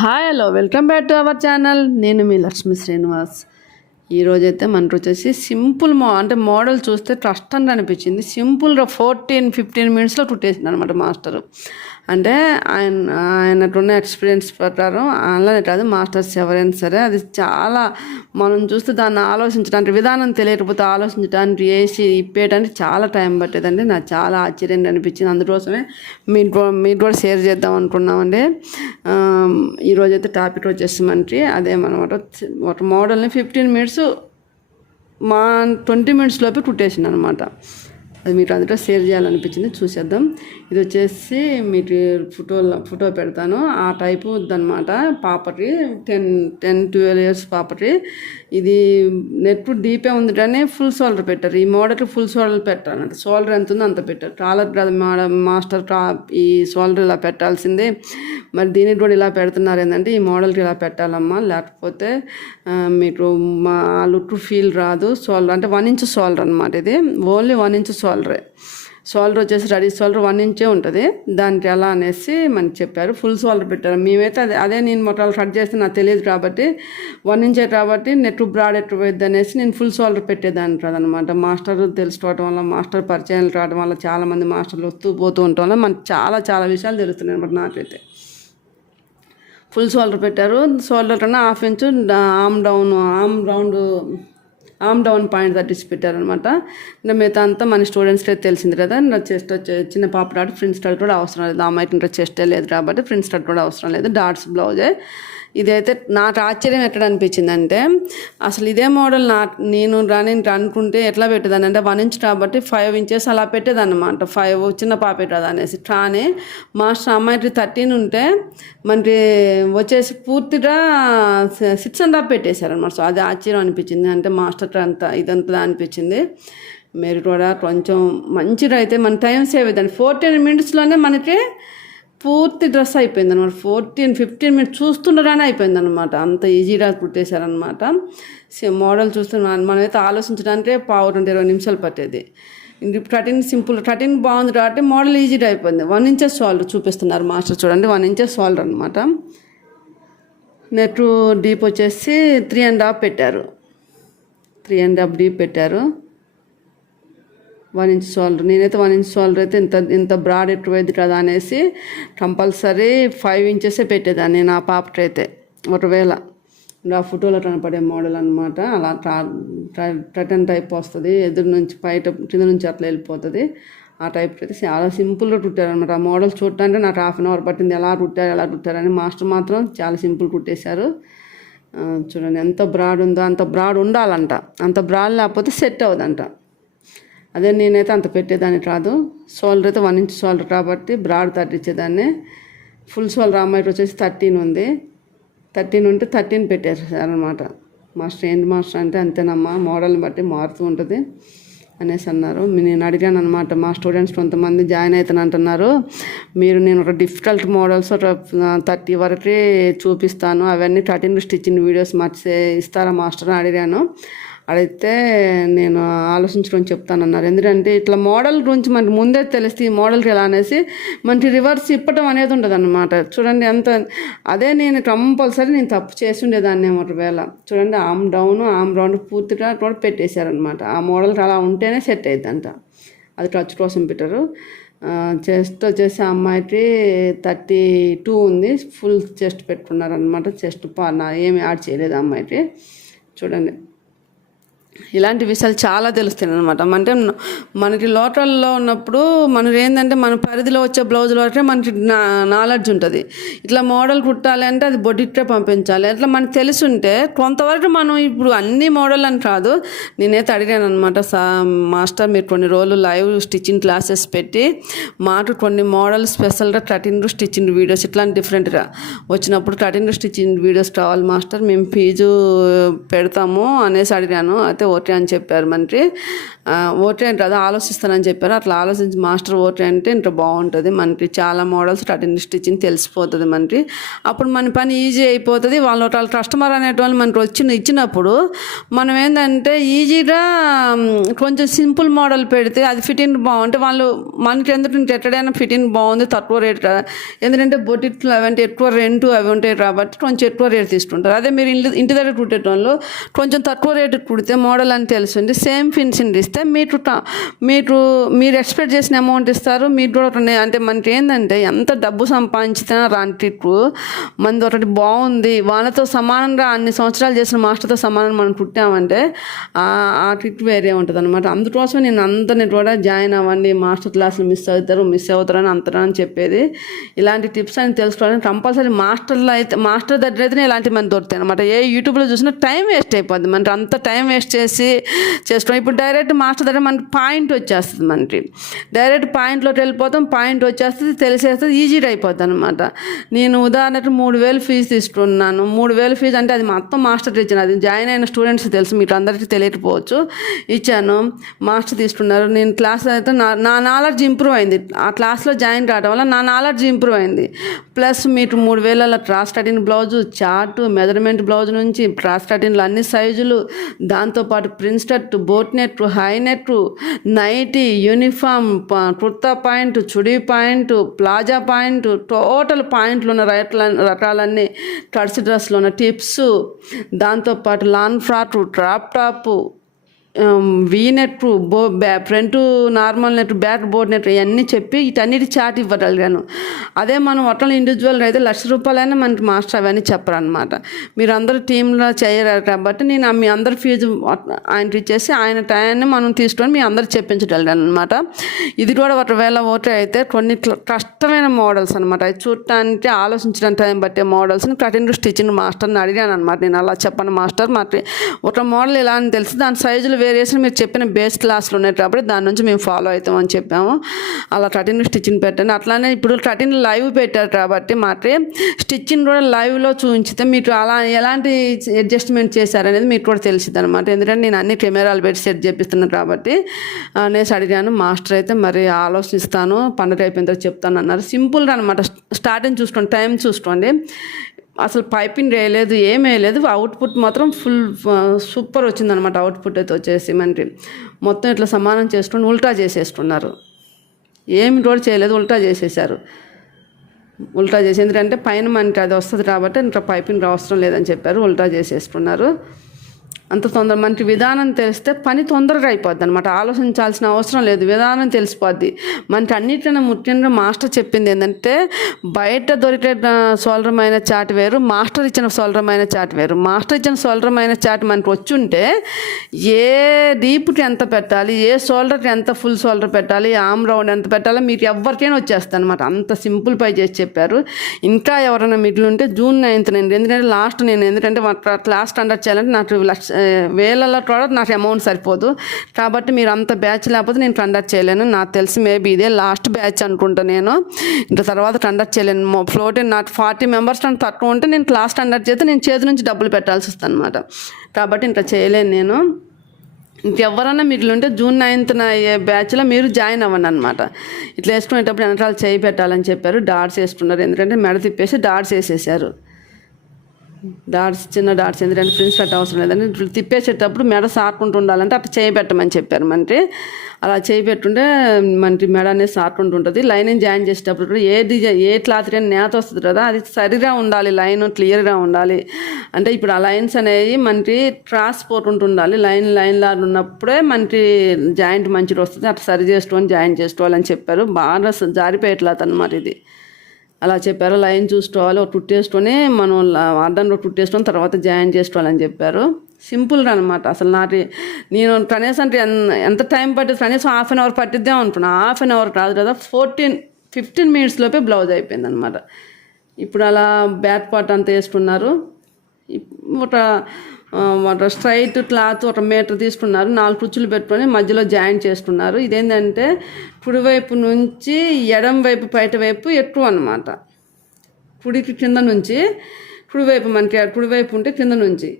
Hi hello welcome back to our channel నేను మీ లక్ష్మీ శ్రీనివాస్. ఈరోజైతే మనకు వచ్చేసి సింపుల్ మో అంటే మోడల్ చూస్తే ట్రస్ట్ అని అనిపించింది. సింపుల్గా ఫోర్టీన్ ఫిఫ్టీన్ మినిట్స్లో కుట్టేసింది అనమాట మాస్టరు. అంటే ఆయన ఆయనకున్న ఎక్స్పీరియన్స్ ప్రకారం అలానే కాదు మాస్టర్స్ ఎవరైనా సరే అది చాలా మనం చూస్తే దాన్ని ఆలోచించడానికి విధానం తెలియకపోతే ఆలోచించడానికి వేసి ఇప్పేయడానికి చాలా టైం పట్టేదండి. నాకు చాలా ఆశ్చర్యంగా అనిపించింది. అందుకోసమే మీకు మీకు కూడా షేర్ చేద్దాం అనుకున్నామండి. ఆ, ఈరోజు అయితే టాపిక్ వచ్చేసి మనకి అదేమన్నమాట ఒక మోడల్ని ఫిఫ్టీన్ మినిట్స్ మా ట్వంటీ మినిట్స్ లోపే కుట్టేసింది అనమాట అది మీకు అందులో షేర్ చేయాలనిపించింది చూసేద్దాం. ఇది వచ్చేసి మీకు ఫోటోలో ఫోటో పెడతాను. ఆ టైపు అనమాట పాపటి టెన్ టెన్ ట్వెల్వ్ ఇయర్స్ పాపటి ఇది నెట్ డీపే ఉంది కానీ ఫుల్ సోల్డర్ పెట్టారు. ఈ మోడల్కి ఫుల్ సోల్డర్ పెట్టాలి అంటే సోల్డర్ ఎంత ఉందో అంత పెట్టారు. కాలర్ మాస్టర్ కా ఈ సోల్డర్ ఇలా పెట్టాల్సిందే. మరి దీనికి కూడా ఇలా పెడుతున్నారు ఏంటంటే ఈ మోడల్కి ఇలా పెట్టాలమ్మా. లేకపోతే మీకు మా లుక్ ఫీల్ రాదు. సోల్డర్ అంటే వన్ ఇంచ్ సోల్డర్ అనమాట ఇది. ఓన్లీ వన్ ఇంచ్ సోల్డరే షోల్డర్ వచ్చేసి రెడీ సోల్డర్ వన్ ఇంచే ఉంటుంది. దానికి ఎలా అనేసి మనకి చెప్పారు. ఫుల్ సోల్డర్ పెట్టారు. మేమైతే అదే అదే నేను మొట్టాలు కట్ చేస్తే నాకు తెలియదు కాబట్టి వన్ ఇంచే కాబట్టి నెట్ బ్రాడ్ ఎట్టు పోయిద్ది అనేసి నేను ఫుల్ సోల్డర్ పెట్టేదాన్ని కాదనమాట. మాస్టర్ తెలుసుకోవడం వల్ల మాస్టర్ పరిచయాలు రావడం వల్ల చాలామంది మాస్టర్లు వస్తూ పోతూ ఉండటం వల్ల మనకు చాలా చాలా విషయాలు తెలుస్తున్నాయి అనమాట నాకైతే. ఫుల్ షోల్డర్ పెట్టారు. షోల్డర్ కన్నా half inch arm down arm round arm down point తట్టించి పెట్టారనమాట ఇంకా మిగతా అంతా మన స్టూడెంట్స్కి తెలిసింది కదా నా చెస్ట్ వచ్చే చిన్న పాప డాట్ ఫ్రిన్స్ స్టార్ట్ కూడా అవసరం లేదు. ఆ అమ్మాయికి ఇంకా చెస్టే లేదు కాబట్టి ఫ్రిన్స్ స్టార్ట్ కూడా అవసరం లేదు. డాట్స్ బ్లౌజే ఇదైతే నాకు ఆశ్చర్యం ఎక్కడ అనిపించిందంటే అసలు ఇదే మోడల్ నా నేను రాని అనుకుంటే ఎట్లా పెట్టేదాన్ని? అంటే వన్ ఇంచ్ కాబట్టి ఫైవ్ ఇంచెస్ అలా పెట్టేదన్నమాట. ఫైవ్ చిన్న పాపే కదా అనేసి. కానీ మాస్టర్ అమ్మాయి థర్టీన్ ఉంటే మనకి వచ్చేసి పూర్తిగా సిక్స్ అండ్ హాఫ్ పెట్టేశారనమాట సో అది ఆశ్చర్యం అనిపించింది. అంటే మాస్టర్ అంతా ఇదంతా అనిపించింది. మీరు కూడా కొంచెం మంచిగా అయితే మన టైం సేవ్ అవుతుంది ఫోర్టీన్ మినిట్స్లోనే మనకి పూర్తి డ్రెస్ అయిపోయింది అనమాట ఫోర్టీన్ ఫిఫ్టీన్ మినిట్స్ చూస్తుండగానే అయిపోయింది అనమాట అంత ఈజీగా కుట్టేశారనమాట మోడల్ చూస్తున్నా మనమైతే ఆలోచించడానికే పావు రెండు ఇరవై నిమిషాలు పట్టేది. కటింగ్ సింపుల్ కటింగ్ బాగుంది కాబట్టి మోడల్ ఈజీగా అయిపోయింది. వన్ ఇంచెస్ సాల్వ్ చూపిస్తున్నారు మాస్టర్ చూడండి. వన్ ఇంచెస్ సాల్వ్ అనమాట నెట్ డీప్ వచ్చేసి త్రీ అండ్ హాఫ్ పెట్టారు. త్రీ అండ్ హాఫ్ డీప్ పెట్టారు. One inch shoulder. నేనైతే వన్ ఇంచ్ షోల్డర్ అయితే ఇంత ఇంత బ్రాడ్ ఎక్కువైంది కదా అనేసి కంపల్సరీ ఫైవ్ ఇంచెసే పెట్టేదాన్ని నా పాపటైతే ఒకవేళ నా ఫోటోలో కనపడే మోడల్ అనమాట అలా టటన్ టైప్ వస్తుంది. ఎదురు నుంచి బయట కింద నుంచి అట్లా వెళ్ళిపోతుంది. ఆ టైప్ అయితే చాలా సింపుల్గా కుట్టారనమాట ఆ మోడల్ చూడటానికి నాకు హాఫ్ అన్ అవర్ పట్టింది. ఎలా కుట్టారు ఎలా కుట్టారని మాస్టర్ మాత్రం చాలా సింపుల్ కుట్టేశారు. చూడండి ఎంత బ్రాడ్ ఉందో అంత బ్రాడ్ ఉండాలంట. అంత బ్రాడ్ లేకపోతే సెట్ అవ్వదంట. అదే నేనైతే అంత పెట్టేదాన్ని కాదు. సోల్డర్ అయితే వన్ ఇంచ్ సోల్డర్ కాబట్టి బ్రాడ్ తట్టించేదాన్ని ఫుల్ సోల్డర్ అమ్మాయికి వచ్చేసి థర్టీన్ ఉంది. థర్టీన్ ఉంటే థర్టీన్ పెట్టేసారనమాట మాస్టర్ ఏంటి మాస్టర్ అంటే అంతేనమ్మా మోడల్ని బట్టి మారుతూ ఉంటుంది అనేసి అన్నారు. నేను అడిగాను అనమాట మా స్టూడెంట్స్ కొంతమంది జాయిన్ అవుతాను అంటున్నారు. మీరు నేను ఒక డిఫికల్ట్ మోడల్స్ ఒక థర్టీ వరకే చూపిస్తాను. అవన్నీ థర్టీన్ స్టిచ్చింగ్ వీడియోస్ మర్చి ఇస్తారా మాస్టర్ అని అడిగాను. అడిగితే నేను ఆలోచించుకొని చెప్తానన్నారు. ఎందుకంటే ఇట్లా మోడల్ గురించి మనకి ముందే తెలిస్తే ఈ మోడల్కి ఎలా అనేసి మనకి రివర్స్ ఇప్పటం అనేది ఉండదు అనమాట చూడండి ఎంత అదే నేను కంపల్సరీ నేను తప్పు చేసి ఉండేదాన్ని ఒకవేళ. చూడండి ఆమ్ డౌన్ ఆమ్ రౌండ్ పూర్తిగా కూడా పెట్టేశారనమాట ఆ మోడల్కి అలా ఉంటేనే సెట్ అయ్యిద్దంట అది టచ్ కోసం పెట్టారు. చెస్ట్ వచ్చేసి ఆ అమ్మాయికి థర్టీ టూ ఉంది. ఫుల్ చెస్ట్ పెట్టుకున్నారనమాట చెస్ట్ పా నా ఏమి యాడ్ చేయలేదు ఆ అమ్మాయికి. చూడండి. ఇలాంటి విషయాలు చాలా తెలుస్తాయి అనమాట అంటే మనకి లోటల్లో ఉన్నప్పుడు మనకి ఏంటంటే మన పరిధిలో వచ్చే బ్లౌజుల వరకే మనకి నా నాలెడ్జ్ ఉంటుంది. ఇట్లా మోడల్ కుట్టాలి అంటే అది బొడిట్టే పంపించాలి. అట్లా మనకు తెలుసుంటే కొంతవరకు మనం ఇప్పుడు అన్ని మోడల్ అని కాదు నేనైతే అడిగాను అనమాట సా మాస్టర్ మీరు కొన్ని రోజులు లైవ్ స్టిచ్చింగ్ క్లాసెస్ పెట్టి మాకు కొన్ని మోడల్ స్పెషల్గా కటింగ్ స్టిచ్చింగ్ వీడియోస్ ఇట్లాంటి డిఫరెంట్గా వచ్చినప్పుడు కటింగ్ స్టిచ్చింగ్ వీడియోస్ కావాలి మాస్టర్ మేము ఫీజు పెడతాము అనేసి అడిగాను. అయితే అయితే ఓకే అని చెప్పారు మనకి ఆ, ఓకే అంటే అదే ఆలోచిస్తానని చెప్పారు. అట్లా ఆలోచించి మాస్టర్ ఓకే అంటే ఇంత బాగుంటుంది మనకి చాలా మోడల్స్ కటింగ్ స్టిచ్చింగ్ తెలిసిపోతుంది మనకి అప్పుడు మన పని ఈజీ అయిపోతుంది. వాళ్ళు వాళ్ళ కస్టమర్ అనేటువంటి మనకి వచ్చిన ఇచ్చినప్పుడు మనం ఏంటంటే ఈజీగా కొంచెం సింపుల్ మోడల్ పెడితే అది ఫిట్టింగ్ బాగుంటే వాళ్ళు మనకి ఎందుకంటే ఎక్కడైనా ఫిట్టింగ్ బాగుంది తక్కువ రేట్ ఎందుకంటే బొటిట్లు అవి అంటే ఎక్కువ రెంట్ అవి ఉంటాయి కాబట్టి కొంచెం ఎక్కువ రేట్ తీసుకుంటారు. అదే మీరు ఇంటి ఇంటి దగ్గర కుట్టేటోళ్ళు కొంచెం తక్కువ రేటు కుడితే మోడల్ అని తెలుస్తుంది. సేమ్ ఫినిషింగ్ ఇస్తే మీరు ట- మీరు మీరు ఎక్స్పెక్ట్ చేసిన అమౌంట్ ఇస్తారు. మీరు కూడా ఒకటి అంటే మనకి ఏంటంటే ఎంత డబ్బు సంపాదించినా రాని టిట్లు మనది ఒకటి బాగుంది. వాళ్ళతో సమానంగా అన్ని సంవత్సరాలు చేసిన మాస్టర్తో సమానం మనం పుట్టామంటే ఆ ఆ వేరే ఉంటుంది అనమాట అందుకోసం నేను అందరిని కూడా జాయిన్ అవ్వండి. మాస్టర్ క్లాసులు మిస్ అవుతారు మిస్ అవుతారని అని చెప్పేది. ఇలాంటి టిప్స్ అని తెలుసుకోవడానికి కంపల్సరీ. మాస్టర్లో అయితే మాస్టర్ దగ్గర అయితేనే ఇలాంటి మంది దొరుకుతాయి అనమాట ఏ యూట్యూబ్లో చూసినా టైం వేస్ట్ అయిపోద్ది. మనకి అంత టైం వేస్ట్ చేసి చేస్తాం. ఇప్పుడు డైరెక్ట్ మాస్టర్ దగ్గర మనకి పాయింట్ వచ్చేస్తుంది మనకి. డైరెక్ట్ పాయింట్లోకి వెళ్ళిపోతాం పాయింట్ వచ్చేస్తుంది తెలిసేస్తుంది ఈజీ అయిపోద్ది అనమాట నేను ఉదాహరణకు మూడు వేలు ఫీజు తీసుకున్నాను. మూడు వేలు ఫీజు అంటే అది మొత్తం మాస్టర్ ఇచ్చాను. అది జాయిన్ అయిన స్టూడెంట్స్ తెలుసు మీకు అందరికీ తెలియకపోవచ్చు. ఇచ్చాను. మాస్టర్ తీసుకున్నారు. నేను క్లాస్ అయితే నా నా నాలెడ్జ్ ఇంప్రూవ్ అయింది. ఆ క్లాస్లో జాయిన్ కావడం వల్ల నా నాలెడ్జ్ ఇంప్రూవ్ అయింది. ప్లస్ మీకు మూడు వేల cross cutting blouse chart measurement blouse నుంచి క్రాస్ కటింగ్లు అన్ని సైజులు దాంతో పాటు prince boat neck high neck nighty uniform ప- kurta pant chudi pant palazzo pant total పాయింట్లు ఉన్న రైట్ల రకాలన్నీ కట్స్ డ్రెస్లు ఉన్న టిప్స్ దాంతోపాటు లాన్ ఫ్రాక్ ట్రాప్ టాప్ వీ నెట్ బో బ్యా front normal neck back board neck ఇవన్నీ చెప్పి వీటన్నిటి చాట్ ఇవ్వగలిగాను అదే మనం ఒట్టలు ఇండివిజువల్ అయితే లక్ష రూపాయలైనా మనకి మాస్టర్ అవన్నీ చెప్పరనమాట మీరు అందరూ టీంలో చేయరు కాబట్టి నేను ఆ మీ అందరి ఫీజు ఆయనకి ఇచ్చేసి ఆయన టైంని మనం తీసుకొని మీ అందరు చెప్పించగలిగాను అనమాట ఇది కూడా ఒకవేళ ఓటే అయితే కొన్ని కష్టమైన మోడల్స్ అనమాట అది చూడటానికి ఆలోచించడానికి టైం పట్టే మోడల్స్ని కటింగ్ స్టిచ్చింగ్ మాస్టర్ని అడిగాను అనమాట నేను అలా చెప్పను మాస్టర్ మాకు ఒక మోడల్ ఇలా అని తెలిసి దాని సైజులు వేరియేషన్ మీరు చెప్పిన బేస్ క్లాస్లు ఉన్నాయి కాబట్టి దాని నుంచి మేము ఫాలో అవుతామని చెప్పాము. అలా కటింగ్ స్టిచ్చింగ్ పెట్టండి. అట్లానే ఇప్పుడు కటింగ్ లైవ్ పెట్టారు కాబట్టి మాకు స్టిచ్చింగ్ కూడా లైవ్లో చూపించితే మీకు అలా ఎలాంటి అడ్జస్ట్మెంట్ చేశారనేది మీకు కూడా తెలిసింది అనమాట ఎందుకంటే నేను అన్ని కెమెరాలు పెట్టి సెట్ చేపిస్తున్నాను కాబట్టి అనేసి అడిగాను. మాస్టర్ అయితే మరి ఆలోచిస్తాను పండుగ అయిపోయిన తర్వాత చెప్తాను అన్నారు. సింపుల్గా అనమాట స్టార్టింగ్ చూసుకోండి టైం చూసుకోండి. అసలు పైపింగ్ వేయలేదు ఏం వేయలేదు. అవుట్పుట్ మాత్రం ఫుల్ సూపర్ వచ్చిందనమాట అవుట్పుట్ అయితే వచ్చేసి మనకి మొత్తం ఇట్లా సమానం చేసుకుని ఉల్టా చేసేసుకున్నారు ఏమి కూడా చేయలేదు ఉల్టా చేసేసారు ఉల్టా చేసి ఎందుకంటే పైన మనకి అది వస్తుంది కాబట్టి ఇంకా పైపింగ్ అవసరం లేదని చెప్పారు ఉల్టా చేసేసుకున్నారు అంత తొందర మనకి విధానం తెలిస్తే పని తొందరగా అయిపోద్ది అనమాట ఆలోచించాల్సిన అవసరం లేదు. విధానం తెలిసిపోద్ది. మనకి అన్నిటికన్నా ముఖ్యంగా మాస్టర్ చెప్పింది ఏంటంటే బయట దొరికే సోలరమైన చాట్ వేరు మాస్టర్ ఇచ్చిన సోలరమైన చాట్ వేరు. మాస్టర్ ఇచ్చిన సోలరమైన చాట్ మనకి వచ్చి ఉంటే ఏ డీప్కి ఎంత పెట్టాలి ఏ షోల్డర్కి ఎంత ఫుల్ షోల్డర్ పెట్టాలి ఆమ్ రౌండ్ ఎంత పెట్టాలో మీకు ఎవరికైనా వచ్చేస్తాను అనమాట అంత సింపుల్ పై చేసి చెప్పారు. ఇంకా ఎవరైనా మిగిలి ఉంటే జూన్ నైన్త్ నేను ఎందుకంటే లాస్ట్ నేను ఎందుకంటే క్లాస్ కండక్ట్ చేయాలంటే నాకు లక్ష వేలలో కూడా నాకు అమౌంట్ సరిపోదు. కాబట్టి మీరు అంత బ్యాచ్ లేకపోతే నేను కండక్ట్ చేయలేను. నాకు తెలిసి మేబీ ఇదే లాస్ట్ బ్యాచ్ అనుకుంటా నేను. ఇంకా తర్వాత కండక్ట్ చేయలేను. ఫ్లోట్ నాకు ఫార్టీ మెంబర్స్ నాకు తక్కువ ఉంటే నేను క్లాస్ కండక్ట్ చేస్తే నేను చేతి నుంచి డబ్బులు పెట్టాల్సి వస్తుంది అనమాట కాబట్టి ఇంకా చేయలేను నేను. ఇంకెవరన్నా మిగిలి ఉంటే జూన్ నైన్త్న అయ్యే బ్యాచ్లో మీరు జాయిన్ అవ్వండి అనమాట ఇట్లా వేసుకునేటప్పుడు వెనకాల చేయి పెట్టాలని చెప్పారు. డాట్స్ వేసుకున్నారు. ఎందుకంటే మెడ తిప్పేసి డాట్స్ వేసేసారు. డాట్స్ చిన్న డాట్స్ ఎందుకంటే ప్రిన్స్ కట్ అవసరం లేదని ఇట్లా తిప్పేసేటప్పుడు మెడ సాటుకుంటూ ఉండాలంటే అట్లా చేయి పెట్టమని చెప్పారు మనకి అలా చేయి పెట్టుంటే మనకి మెడ అనేది సాటుకుంటూ ఉంటుంది. లైనింగ్ జాయిన్ చేసేటప్పుడు కూడా ఏ డిజైన్ ఏ క్లాత్ కానీ నేత వస్తుంది కదా అది సరిగా ఉండాలి లైన్ క్లియర్గా ఉండాలి. అంటే ఇప్పుడు ఆ లైన్స్ అనేవి మనకి ట్రాన్స్పోర్ట్ ఉంటుండాలి లైన్ లైన్ లాగా ఉన్నప్పుడే మనకి జాయింట్ మంచిగా వస్తుంది. అట్లా సరి చేసుకోని జాయిన్ చేసుకోవాలని చెప్పారు. బాగా జారిపోయేట్లేదు అనమాట ఇది. అలా చెప్పారు లైన్ చూసుకోవాలి ఒక టుట్టేసుకొని మనం ల- టుట్టేసుకొని తర్వాత జాయిన్ చేసుకోవాలని చెప్పారు. సింపుల్ అనమాట అసలు నాటి నేను కనీసం అంటే ఎంత టైం పట్టింది కనీసం హాఫ్ అన్ అవర్ పట్టిద్దాం అనుకున్నా. హాఫ్ అన్ అవర్ కాదు కదా ఫోర్టీన్ ఫిఫ్టీన్ మినిట్స్లోపే బ్లౌజ్ అయిపోయింది అనమాట ఇప్పుడు అలా బ్యాక్ పార్ట్ అంతా వేసుకున్నారు. ఒక స్ట్రైట్ క్లాత్ ఒక మీటర్ తీసుకున్నారు. నాలుగు కుచ్చులు పెట్టుకొని మధ్యలో జాయిన్ చేసుకున్నారు ఇదేంటంటే కుడివైపు నుంచి ఎడం వైపు బయట వైపు ఎక్కువ అనమాట కుడికి కింద నుంచి కుడివైపు మనకి కుడివైపు ఉంటే కింద నుంచి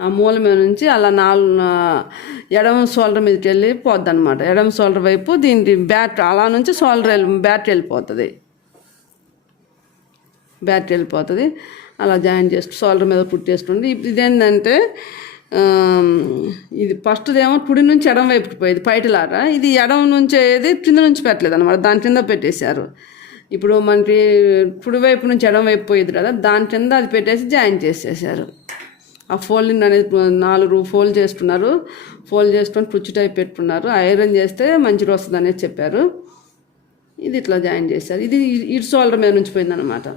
ఆ మూల మీద నుంచి అలా నాలుగు ఎడమ షోల్డర్ మీదకి వెళ్ళి పోద్ది అనమాట ఎడమ షోల్డర్ వైపు దీని బ్యాట్ అలా నుంచి షోల్డర్ వెళ్ళి బ్యాట్ వెళ్ళిపోతుంది. బ్యాటరీ వెళ్ళిపోతుంది. అలా జాయిన్ చేస్తూ షోల్డర్ మీద పుట్టేస్తుంది ఇప్పుడు ఇదేంటంటే ఇది ఫస్ట్దేమో పుడి కుడి నుంచి ఎడం వైపుకి పోయేది పైటలారా. ఇది ఎడం నుంచి ఏది కింద నుంచి పెట్టలేదు అనమాట దాని కింద పెట్టేశారు. ఇప్పుడు మనకి కుడివైపు నుంచి ఎడం వైపు పోయేది కదా దాని కింద అది పెట్టేసి జాయిన్ చేసేసారు. ఆ ఫోల్డింగ్ అనేది నాలుగు ఫోల్డ్ చేసుకున్నారు ఫోల్డ్ చేసుకొని కుచ్చు టైప్ పెట్టుకున్నారు. ఐరన్ చేస్తే మంచిగా వస్తుంది అనేది చెప్పారు. ఇది ఇట్లా జాయిన్ చేశారు. ఇది ఇటు షోల్డర్ మీద నుంచి పోయిందనమాట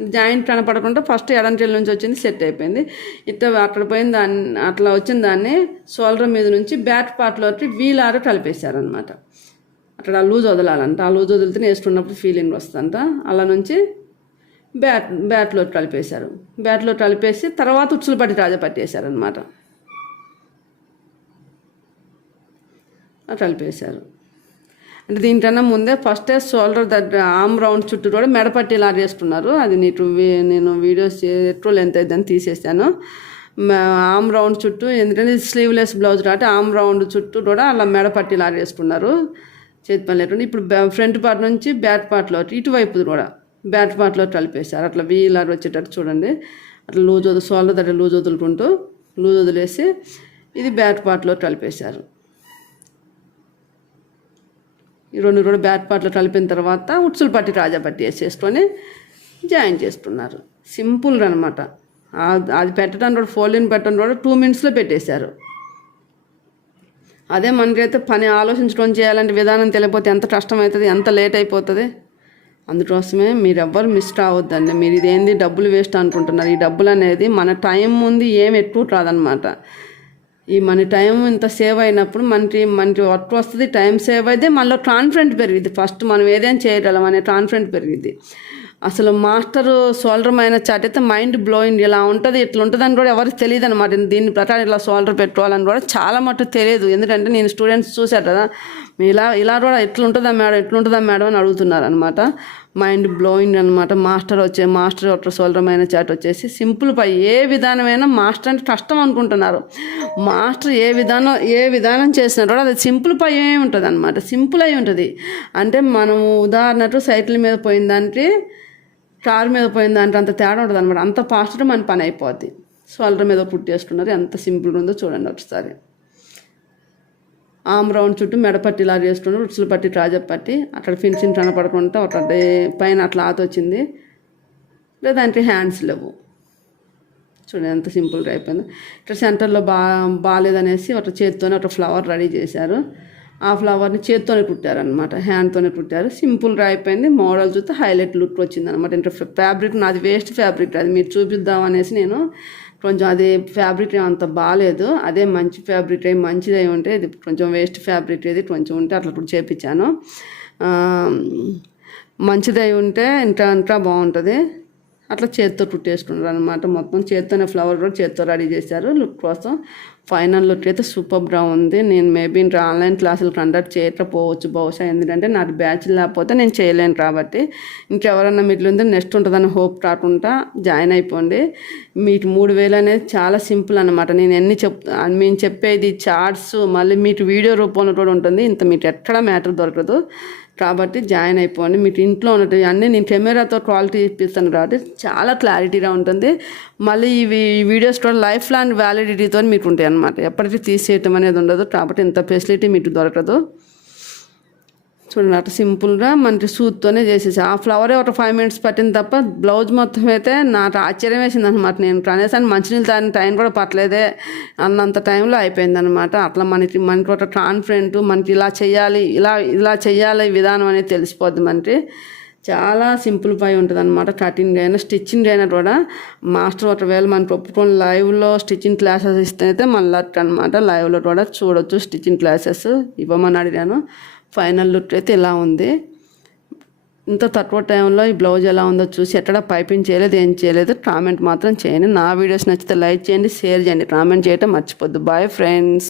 జాయింట్ కనపడకుండా ఫస్ట్ ఎడంచెల నుంచి వచ్చింది సెట్ అయిపోయింది. ఇట్లా అక్కడ పోయిన దాన్ని అట్లా వచ్చిన దాన్ని షోల్డర్ మీద నుంచి బ్యాక్ పార్ట్లోకి వీల్ ఆరు కలిపేశారనమాట అక్కడ లూజ్ వదలాలంట. ఆ లూజ్ వదిలితే వేసుకున్నప్పుడు ఫీలింగ్ వస్తుందంట. అలా నుంచి బ్యాట్ బ్యాట్లో కలిపేశారు. బ్యాట్లో కలిపేసి తర్వాత ఉచ్చులు పట్టి రాజా పట్టేశారనమాట కలిపేశారు. అంటే దీనికన్నా ముందే ఫస్ట్ షోల్డర్ దగ్గర ఆమ్ రౌండ్ చుట్టూ కూడా మెడపట్టి ఇలా చేసుకున్నారు అది నీకు వీ- నేను వీడియోస్ ఎట్రో లెంత్ అయిద్దని తీసేసాను. ఆమ్ రౌండ్ చుట్టూ ఎందుకంటే స్లీవ్లెస్ బ్లౌజ్ కాబట్టి ఆమ్ రౌండ్ చుట్టూ కూడా అలా మెడపట్టి ఇలా చేసుకున్నారు చేతి పని లేకుండా ఇప్పుడు బ్యా- ఫ్రంట్ పార్ట్ నుంచి బ్యాక్ పార్ట్లో ఇటువైపు కూడా బ్యాక్ పార్ట్లో కలిపేశారు. అట్లా వీలర్ వచ్చేటట్టు చూడండి. అట్లా లూజ్ వదులు షోల్డర్ దగ్గర లూజ్ వదులుకుంటూ లూజ్ వదిలేసి ఇది బ్యాక్ పార్ట్లో కలిపేశారు. ఈ రెండు రెండు బ్యాట్ పాటలు కలిపిన తర్వాత ఉట్సులు పట్టి రాజా పట్టి వేసేసుకొని జాయిన్ చేసుకున్నారు. సింపుల్ అనమాట అది పెట్టడం కూడా ఫోల్డింగ్ పెట్టడం కూడా టూ మినిట్స్లో పెట్టేశారు. అదే మనకైతే పని ఆలోచించడం చేయాలంటే విధానం తెలియకపోతే ఎంత కష్టం అవుతుంది ఎంత లేట్ అయిపోతుంది. అందుకోసమే మీరు ఎవ్వరు మిస్ కావద్దండి. మీరు ఇదేంది డబ్బులు వేస్ట్ అనుకుంటున్నారు. ఈ డబ్బులు అనేది మన టైం ముందు ఏం ఎక్కువ కాదనమాట ఈ మన టైం ఇంత సేవ్ అయినప్పుడు మనకి మనకి వర్క్ వస్తుంది టైం సేవ్ అయితే మనలో కాన్ఫిడెంట్ పెరిగిద్ది. ఫస్ట్ మనం ఏదైనా చేయగలం అనే కాన్ఫిడెంట్ పెరిగింది అసలు మాస్టర్ సోల్డర్ అయిన చాట్ అయితే మైండ్ బ్లోయింగ్ ఇలా ఉంటుంది ఇట్లా ఉంటుంది అని కూడా ఎవరికి తెలియదు అనమాట దీని ప్రకారం ఇలా సోల్డర్ పెట్టుకోవాలని కూడా చాలా మటుకు తెలియదు. ఎందుకంటే నేను స్టూడెంట్స్ చూశారు కదా ఇలా ఇలా కూడా ఎట్లుంటుందా మేడం ఎట్లుంటుందా మేడం అని అడుగుతున్నారు అనమాట మైండ్ బ్లోయింగ్ అనమాట మాస్టర్ వచ్చే మాస్టర్ యొక్క సోలరమైన చాట్ వచ్చేసి సింపుల్ పై ఏ విధానమైన మాస్టర్ అంటే కష్టం అనుకుంటున్నారు. మాస్టర్ ఏ విధానం ఏ విధానం చేసినా కూడా అది సింపుల్ పై ఏమి ఉంటుంది అనమాట సింపుల్ అయి ఉంటుంది. అంటే మనం ఉదాహరణకు సైకిల్ మీద పోయిన దానికి కారు మీద పోయిన దానికి అంత తేడా ఉంటుంది అనమాట అంత ఫాస్ట్గా మన పని అయిపోద్ది. సోలర్ మీద పుట్టేసుకున్నారు ఎంత సింపుల్గా ఉందో చూడండి ఒకసారి. ఆమ్ రౌండ్ చుట్టూ మెడపట్టి ఇలా చేసుకుంటూ రుచులు పట్టి రాజా పట్టి అక్కడ ఫినిషింగ్ కనపడకుండా ఒక డే- పైన అట్లా ఆత వచ్చింది. లేదంటే హ్యాండ్స్ లేవు. చూడండి ఎంత సింపుల్గా అయిపోయింది. ఇక్కడ సెంటర్లో బా బాగాలేదనేసి ఒక చేతితోనే ఒక ఫ్లవర్ రెడీ చేశారు. ఆ ఫ్లవర్ని చేత్తోనే కుట్టారనమాట హ్యాండ్తోనే కుట్టారు. సింపుల్గా అయిపోయింది. మోడల్ చూస్తే హైలైట్ లుక్ వచ్చింది అనమాట ఇంకా ఫ్యాబ్రిక్ నాది వేస్ట్ ఫ్యాబ్రిక్ అది. మీరు చూపిద్దాం అనేసి నేను కొంచెం అది ఫ్యాబ్రిక్ అంత బాగాలేదు అదే మంచి ఫ్యాబ్రిక్ అయి మంచిది అయి ఉంటే ఇది కొంచెం వేస్ట్ ఫ్యాబ్రిక్ ఇది కొంచెం ఉంటే అట్లా ఇప్పుడు చేపించాను మంచిదై ఉంటే ఇంకా ఇంకా బాగుంటుంది. అట్లా చేత్తో కుట్టేసుకున్నారు అనమాట మొత్తం చేత్తోనే ఫ్లవర్ కూడా చేత్తో రెడీ చేశారు. లుక్ కోసం ఫైనల్ లుక్ అయితే సూపర్గా ఉంది. నేను మేబీ ఇంకా ఆన్లైన్ క్లాసులు కండక్ట్ చేయకపోవచ్చు. బహుశా ఎందుకంటే నాకు బ్యాచ్ లేకపోతే నేను చేయలేను కాబట్టి. ఇంకెవరన్నా మీరు ఉంటే నెక్స్ట్ ఉంటుందని హోప్ కాకుండా జాయిన్ అయిపోండి. మీకు మూడు వేలు అనేది చాలా సింపుల్ అనమాట నేను ఎన్ని చెప్ మేము చెప్పేది చార్ట్స్ మళ్ళీ మీకు వీడియో రూపంలో కూడా ఉంటుంది. ఇంత మీకు ఎక్కడ మ్యాటర్ దొరకదు. కాబట్టి జాయిన్ అయిపోండి. మీకు ఇంట్లో ఉన్నట్టు అన్నీ నేను కెమెరాతో క్వాలిటీ ఇప్పిస్తాను కాబట్టి చాలా క్లారిటీగా ఉంటుంది. మళ్ళీ ఇవి ఈ వీడియోస్ కూడా లైఫ్ లాంగ్ వ్యాలిడిటీతో మీకు ఉంటాయి అన్నమాట ఎప్పటికీ తీసేయటం అనేది ఉండదు కాబట్టి ఇంత ఫెసిలిటీ మీకు దొరకదు. చూడండి అట్లా సింపుల్గా మనకి సూత్తోనే చేసేసి. ఆ ఫ్లవరే ఒక ఫైవ్ మినిట్స్ పట్టింది తప్ప బ్లౌజ్ మొత్తం అయితే నాకు ఆశ్చర్యం వేసింది అనమాట నేను. కనీసాన్ని మంచినీళ్ళు తాగిన టైం కూడా పట్టలేదే. అన్నంత టైంలో అయిపోయింది అనమాట అట్లా మనకి మనకి ఒక కాన్ఫిడెంట్ మనకి ఇలా చేయాలి ఇలా ఇలా చేయాలి విధానం అనేది తెలిసిపోద్ది మనకి. చాలా సింపుల్ పై ఉంటుంది అనమాట కటింగ్ అయినా స్టిచ్చింగ్ అయినా కూడా మాస్టర్ ఒకవేళ మనకి ఒప్పుకొని లైవ్లో స్టిచ్చింగ్ క్లాసెస్ ఇస్తే అయితే మన లక్ అనమాట లైవ్లో కూడా చూడొచ్చు స్టిచ్చింగ్ క్లాసెస్. ఇవ్వమని అడిగాను. ఫైనల్ లుక్ అయితే ఇలా ఉంది. ఇంత తక్కువ టైంలో ఈ బ్లౌజ్ ఎలా ఉందో చూసి ఎక్కడ పైపింగ్ చేయలేదు ఏం చేయలేదు. కామెంట్ మాత్రం చేయండి. నా వీడియోస్ నచ్చితే లైక్ చేయండి షేర్ చేయండి. కామెంట్ చేయటం మర్చిపోద్దు. Bye friends